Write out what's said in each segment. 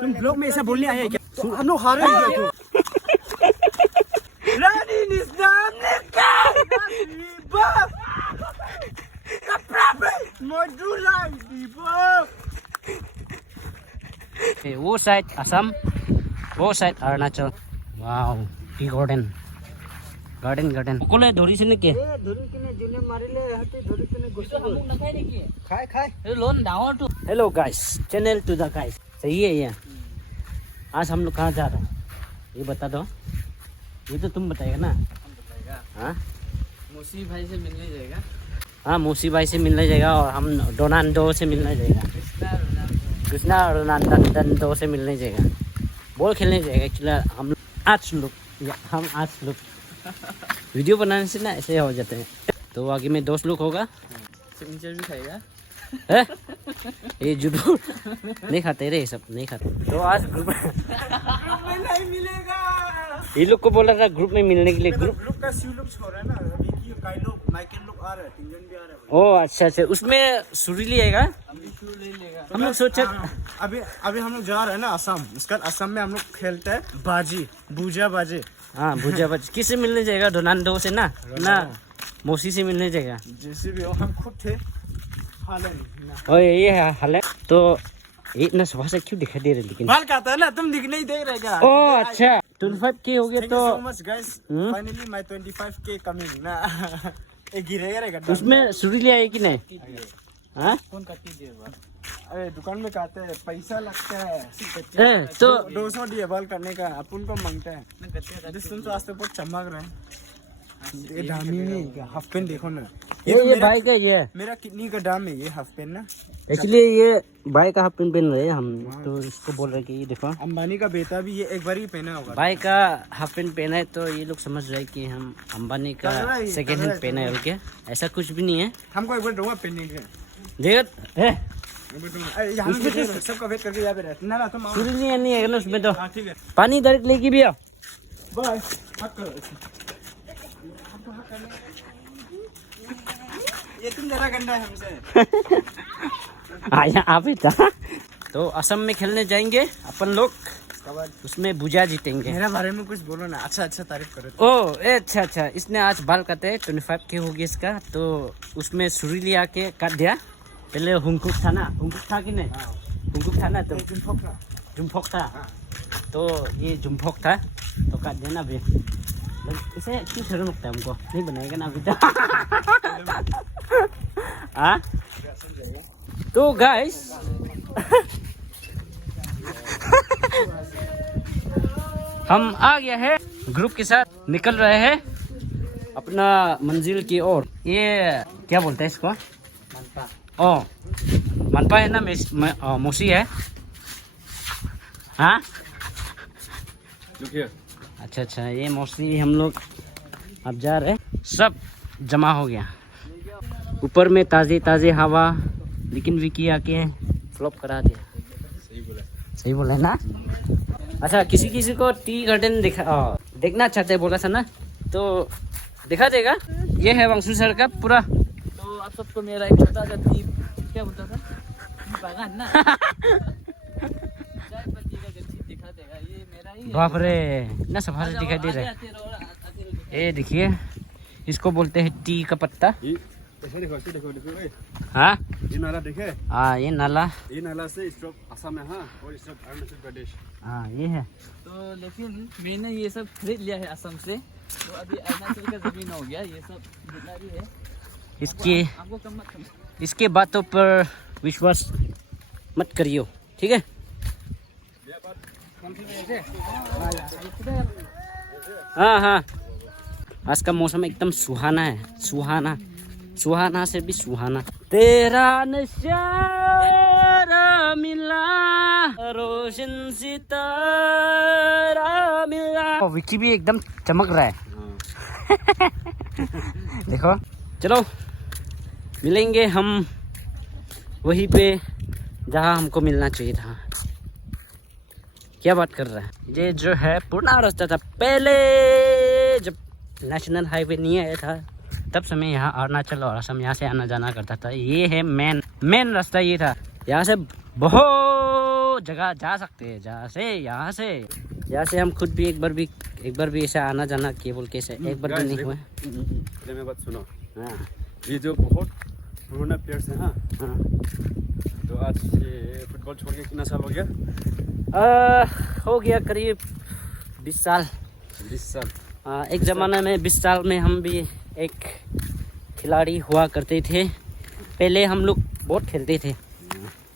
तुम ब्लॉग में ऐसा बोलने आए क्या? तो हम लोग हारे हैं क्या? रानी निजाम ने वो साइड असम, वो side Arunachal. Wow, tea garden garden garden कोले धोरी से निके खाए खाए hello guys, channel to the guys. सही है ये। आज हम लोग कहाँ जा रहे हैं ये बता दो। ये तो तुम बताएगा ना। हाँ, मौसी भाई से मिलने जाएगा। हाँ, मौसी भाई से मिलने जाएगा और हम डोनाल्डो से मिलने जाएगा। कृष्णा रोनाल्डो से मिलने जाएगा। बॉल खेलने जाएगा। एक्चुअली हम आज लोग वीडियो बनाने से ना ऐसे हो जाते हैं। तो आगे में दोस्त लोग होगा, सिग्नेचर भी खाएगा। है? ये जुड़ो नहीं खाते रे, सब नहीं खाते। तो आज ग्रुप में नहीं मिलेगा। ये लोग को बोला था ग्रुप में मिलने के लिए। ग्रुप का सीव लोग छोड़ रहा है ना। अभी की कई लोग माइकल लोग आ रहे हैं, 3 जन भी आ रहे हैं। ओ अच्छा अच्छा, उसमें सुरीली आएगा। हम लोग सोचा अभी हम लोग जा रहे हैं ना असम। उसका असम में हम लोग खेलते हैं बाजी, भूजा बाजी। हाँ, भुजिया बच किससे मिलने जाएगा? डोनाल्डो से ना मौसी से मिलने जाएगा। जैसे भी हो, हम खुद थे। और ये है हाल। तो ये इतना सुबह से क्यों दिखाई दे रहे? लेकिन बाल काटा है ना, तुम दिख नहीं दे रहे क्या? ओ अच्छा, 25K हो गया। तो so much guys, finally my 25K coming ना। ये गिरेगा रे गड्ढा। उसमें सुरीली आई कि नहीं? हाँ, कौन काटी दिए? अरे दुकान में काटते हैं, पैसा लगता है। तो 200 दिए बाल करने का, अपन को मांगता है। जिस तो आज तो बहुत चमक रहा है। ये दामी में हाफ पेन देखो ना। ये भाई का ये मेरा कितनी का दाम है ये हाफ पेन ना। एक्चुअली ये भाई का हाफ पेन पहन रहे हैं हम। तो इसको बोल रहे कि ये देखो, अंबानी का बेटा भी ये एक बार ही पहना होगा। भाई का हाफ पेन पहना है तो ये लोग समझ रहे हैं कि हम अंबानी का सेकेंड हैंड पहना है। क्या ऐसा कुछ भी नहीं है। हमको एक बार दूंगा पहनने के। सबका वेट करके यहाँ पे रहते ना तुम। सुरीली नहीं है ना उसमें। तो ठीक है, पानी डायरेक्ट लेके भी आओ। बाय। ये तुम जरा गंदा है हमसे। आया आप ही था। तो असम में खेलने जाएंगे अपन लोग। उसमें भुजा जीतेंगे। मेरा बारे में कुछ बोलो ना, अच्छा तारीफ करो। ओ अच्छा अच्छा, इसने आज बाल काटे 25K हो गया इसका। तो उसमें सुरीली आके काट दिया। पहले हुंकुक था ना, हुंकुक था कि नहीं? हुंकुक था ना, तो जुम्फोक था। तो ये जुम्फोक था तो काट देना भी। इसे क्यों शर्म लगता है हमको? नहीं बनाएगा ना अभी तो गाइस हम आ गया है, ग्रुप के साथ निकल रहे हैं अपना मंजिल की ओर। ये क्या बोलते हैं इसको? मनपा है ना, मौसी है। हाँ अच्छा अच्छा, ये मौसी। हम लोग अब जा रहे हैं, सब जमा हो गया ऊपर में। ताज़ी हवा। लेकिन विकी आके फ्लॉप करा दिया। सही बोला है ना? अच्छा, किसी को टी गार्डन देखना चाहते हैं बोला था ना, तो दिखा देगा। ये है वंशु सर का पूरा। तो आप सबको मेरा एक छोटा सा टी, क्या बोलता था, बागान ना। दिखा देगा। ये मेरा ही। बाप रे, इतना सफा से दिखाई दे रहा है। ये देखिए, इसको बोलते हैं टी का पत्ता। देखो। हाँ, ये नाला देखे? हाँ ये नाला से स्टॉप असम है। हाँ, और स्टॉप अरुणाचल प्रदेश। हाँ ये है। तो लेकिन मैंने ये सब खरीद लिया है असम से। तो अभी अरुणाचल का जमीन हो गया ये सब जितना भी है। आपको कम मत। इसके बातों पर विश्वास मत करियो, ठीक है? हाँ, आज का मौसम एकदम सुहाना है। सुहाना से भी सुहाना। तेरा नशा मिला, रोशन सितारा मिला। विकी भी एकदम चमक रहा है। देखो, चलो मिलेंगे हम वहीं पे जहाँ हमको मिलना चाहिए था। क्या बात कर रहा है? ये जो है पुराना रास्ता था। पहले जब नेशनल हाईवे नहीं आया था तब समय यहाँ अरुणाचल और असम यहाँ से आना जाना करता था। ये है मेन रास्ता। ये था, यहाँ से बहुत जगह जा सकते हैं, यहाँ से हम खुद भी एक बार भी ऐसा आना जाना केवल कैसे एक बार भी नहीं हुआ। मेरी बात सुनो, हाँ ये जो बहुत पुराना प्लेयर्स है हाँ, हाँ। तो आज ये फुटबॉल छोड़ के कितना साल हो गया? हो गया करीब 20 साल। 20 साल। एक ज़माना में 20 साल में हम भी एक खिलाड़ी हुआ करते थे। पहले हम लोग बहुत खेलते थे,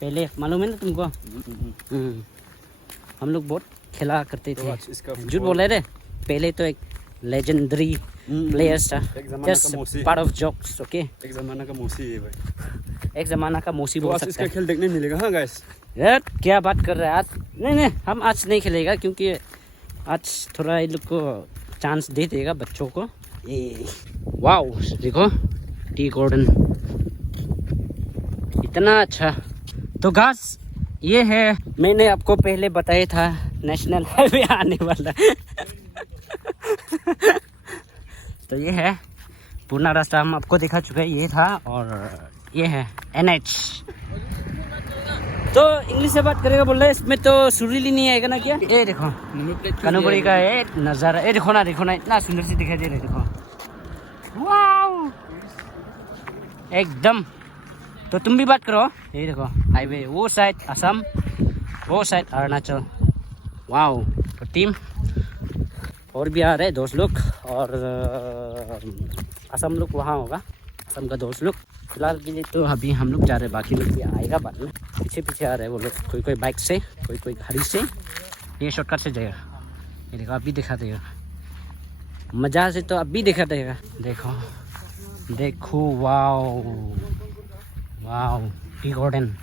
पहले मालूम है ना तुमको? हम लोग बहुत खेला करते तो थे। आज इसका झूठ बोल रहे थे, पहले तो एक लेजेंडरी प्लेयर्स था, एक ज़माना का जस्ट मौसी। Part of jokes. ओके, एक ज़माना का मौसी है भाई। एक ज़माना का मौसी तो बोल आज सकते इसका हैं। खेल देखने मिलेगा हाँ गाइस। यार क्या बात कर रहे हैं आज? नहीं, हम आज नहीं खेलेगा क्योंकि आज थोड़ा इन लोग को चांस दे देगा बच्चों को। ये वाओ देखो टी गार्डन इतना अच्छा। तो गाइस ये है, मैंने आपको पहले बताया था नेशनल हाईवे आने वाला है। तो ये है पूरा रास्ता हम आपको दिखा चुके हैं, ये था। और ये है NH। तो इंग्लिश से बात करेगा बोल रहे इसमें तो सुरीली नहीं आएगा ना क्या? ये देखो कनुबड़ी का ये नज़ारा, ये देखो ना इतना सुंदर सी दिखाई दे रहा है। देखो वाओ एकदम। तो तुम भी बात करो। ये देखो हाईवे, वो साइड असम, वो साइड अरुणाचल। वाओ। तो टीम और भी आ रहे हैं दोस्त लोग, और असम लोग वहाँ होगा, असम का दोस्त लोग। फिलहाल के लिए तो अभी हम लोग जा रहे हैं, बाकी लोग भी आएगा बाद में। पीछे आ रहे हैं वो लोग, कोई बाइक से, कोई गाड़ी से। ये शॉर्टकट से जाएगा। ये देखो अभी दिखा देगा, मज़ा से तो अभी दिखा देगा। देखो वाओ टी गार्डन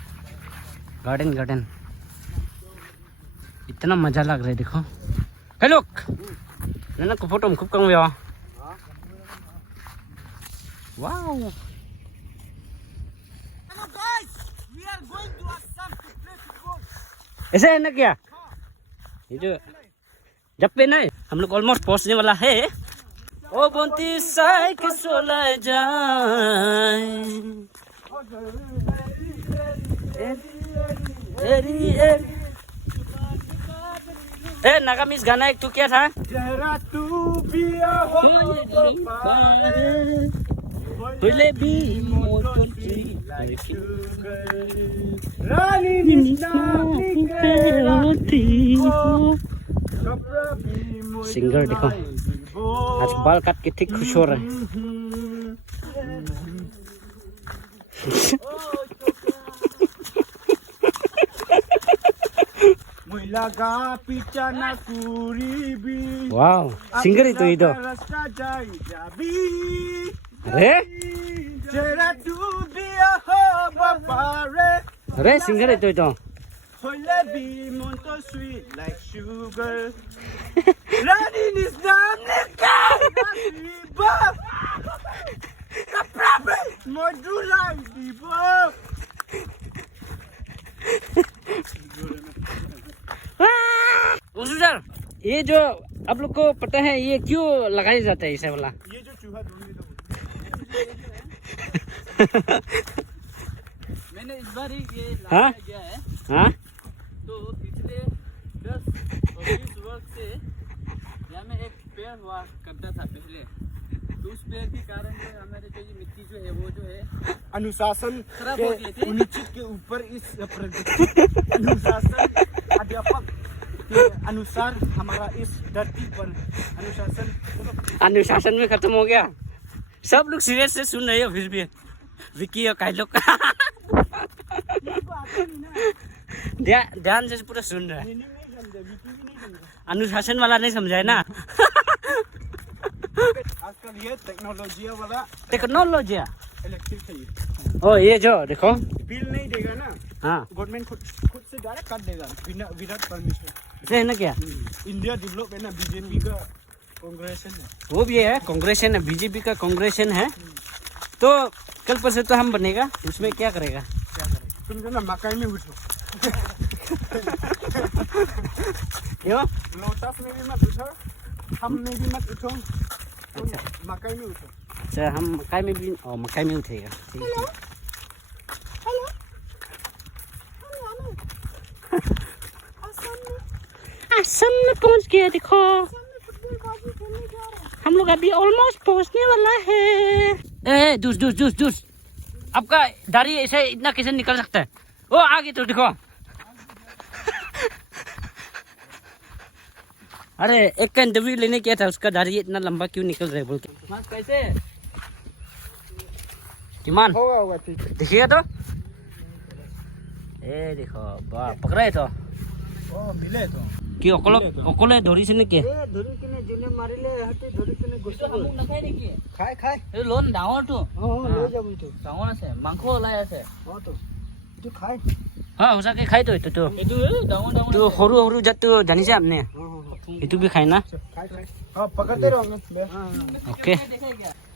इतना मज़ा लग रहा है। देखो हेलो ना को फोटो में खूब कम हुआ। वाओ ऐसा है ना क्या? ये जो जब पे नहीं, हम लोग ऑलमोस्ट पहुंचने वाला है। ओ बोंती साई के सोला जाए ए नागामीज गाना एक तो क्या था? जरा तू भी पहले भी सिंगर देखो आज बाल काट के ठीक खुश हो रहे हैं। वाओ सिंगर ही तो ये तो। अरे सिंगर है तो ये तो। सर ये जो आप लोग को पता है ये क्यों लगाया जाता है इसे वाला? ये जो चूहा मैंने इस बार ही ये हाँ? लगाया गया है। हाँ तो पिछले 10 और 20 वर्ष से यहाँ में एक पेड़ हुआ करता था पहले। तो उस पेड़ के कारण जो हमारे जो ये मिट्टी जो है वो जो है अनुशासन खराब हो गई थी। उन्नीस के ऊपर इस अनुशासन अध्यापक के अनुसार हमारा इस धरती पर अनुशासन में खत्म हो गया। सब लोग सीरियस से सुन रहे हो फिर भी विक्की और काई लोग ध्यान से पूरा सुन रहा है। अनुशासन वाला नहीं समझा है ना। आजकल ये टेक्नोलॉजी इलेक्ट्रिक है ये। ओ ये जो देखो बिल नहीं देगा ना, हाँ गवर्नमेंट खुद से डायरेक्ट काट देगा बिना विदाउट परमिशन। ऐसे है ना क्या? इंडिया डेवलप है ना, बीजेपी का कांग्रेसन है। वो भी है कांग्रेसन है, बीजेपी का कांग्रेसन है। तो कल परसों तो हम बनेगा, उसमें क्या करेगा? क्या करें? तुम जो ना मकाई में उठो। क्यों? लोटस में भी मत उठो, हम में भी मत उठो, अच्छा मकाई में उठो। अच्छा हम मकाई में भी मकाई में उठेगा। ठीक है। असम में पहुंच गया देखो। हम लोग अभी ऑलमोस्ट पहुंचने वाला है। ए दूस दूस दूस दूस, आपका दाढ़ी ऐसे इतना कैसे निकल सकता है? ओ आगे तो देखो। अरे एक का इंटरव्यू लेने किया था, उसका दाढ़ी इतना लंबा क्यों निकल रहा है बोल के। कैसे किमान होगा देखिएगा तो। ए देखो वाह, पकड़ा है तो ओ मिले तो कि অকলে ধৰিছে নেকি? ধৰি কিনে যোনে মাৰিলে ইহঁতে ধৰি কিনে গৈছে। শামুক নাখায় নেকি? খাই খাই এইটো লোন ডাঙৰটো লৈ যাব এইটো। ডাঙৰ আছে, মাংস ওলাই আছে। তো এইটো খাই হা সঁচাকে খাইতো এইটোতো। এইটো ডাঙৰ ডাঙৰ এইটো সৰু সৰু জাতটো জানিছে আপুনি? এইটো भी खाए ना? खाई खाई हाँ पकड़ते रहो ओके।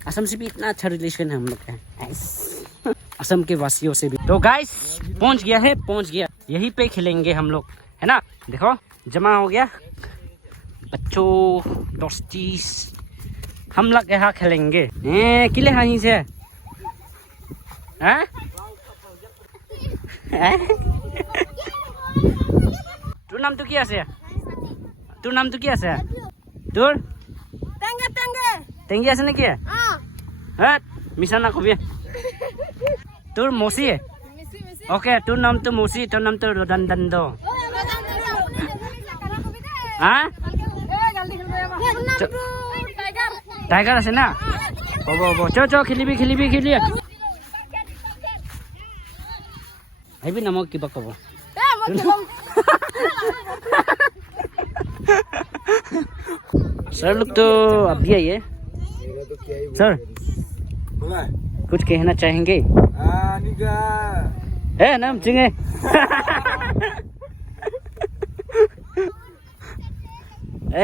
असम से भी इतना अच्छा रिलेशन है हम लोग का, असम के वासियों से भी। तो गाइस पहुंच गया, यहीं पे खेलेंगे हम लोग, है ना? देखो जमा हो गया बच्चों, दोस्तीस, हम लोग यहाँ खेलेंगे। किले हाई से তোৰ নামটো কি আছে? তোৰ নামটো কি আছে? তোৰ টেংগি আছে নেকি? মিছা নকবি। তোৰ মৌচি? অকে, তোৰ নামটো মৌচি, তোৰ নামটো ৰদানদণ্ড। টাইগাৰ আছে না? হ'ব হ'ব, চ খেলিবি আহিবি না, মোক কিবা ক'ব। सर लोग तो अभी आइए। सर कुछ कहना चाहेंगे? है नाम चिंगे।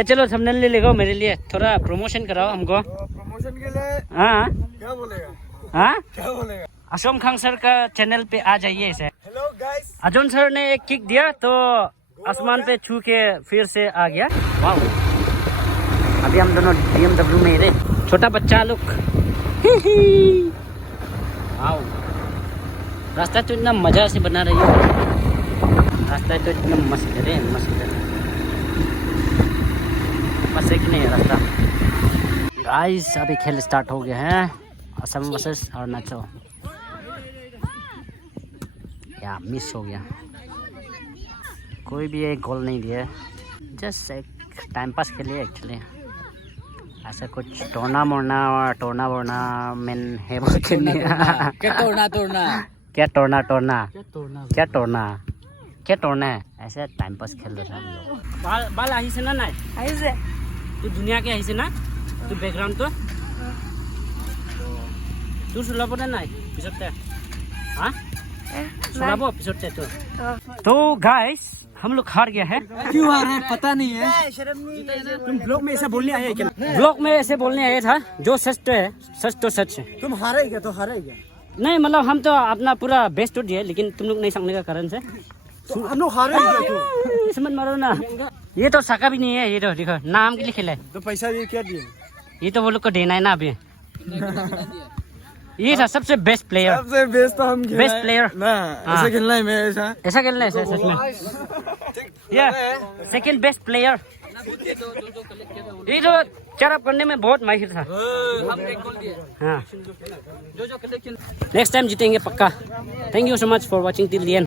चलो थंबनेल ले लेगा मेरे लिए, थोड़ा प्रमोशन कराओ हमको। प्रमोशन के लिए हाँ क्या बोलेगा? हाँ, क्या बोलेगा? असम खान सर का चैनल पे आ जाइए इसे। हेलो गाइस, अजन सर ने एक किक दिया तो आसमान पे छू के फिर से आ गया। वाह, अभी हम दोनों BMW में रहे, छोटा बच्चा लोग। वाह, रास्ता तो इतना मजा से बना रही है, रास्ता तो इतना मस्त है, बस एक नहीं है रास्ता। गाइस अभी खेल स्टार्ट हो गया है, असम वर्सेस अरुणाचल। या मिस हो गया, कोई भी एक गोल नहीं दिया, जस्ट एक टाइम पास के लिए एक्चुअली। ऐसा कुछ टूर्नामेंट है बोल के नहीं। क्या टोरना है, ऐसे टाइम पास खेल रहे थे हम लोग। बाल आई से ना तू दुनिया के आई से ना, तू बैकग्राउंड तू सुलाबो ना पिछते। हाँ सुलाबो पिछते तो गाइस हम लोग हार गया है। क्यों हार है पता नहीं है। तुम ब्लॉग में ऐसा बोलने आए क्या? ब्लॉग में ऐसे बोलने आया था, जो सच तो है, सच तो सच है। तुम हारेगा तो हारेगा। नहीं मतलब हम तो अपना पूरा बेस्ट तो दिए, लेकिन तुम लोग नहीं सकने का कारण से तो हम लोग हारेगा तो समझ मारो ना। ये तो सका भी नहीं है, ये तो देखो नाम के लिए खेला है। तो पैसा ये क्या दिए? ये तो वो लोग को देना है ना अभी। ये था सबसे बेस्ट प्लेयर, सबसे बेस्ट तो हम बेस्ट प्लेयर ना। ऐसा खेलना है मैं ऐसा खेलना है सच में। ये सेकंड बेस्ट प्लेयर, ये तो चरअप करने में बहुत माहिर था। हाँ, नेक्स्ट टाइम जीतेंगे पक्का। Thank you so much for watching till the end.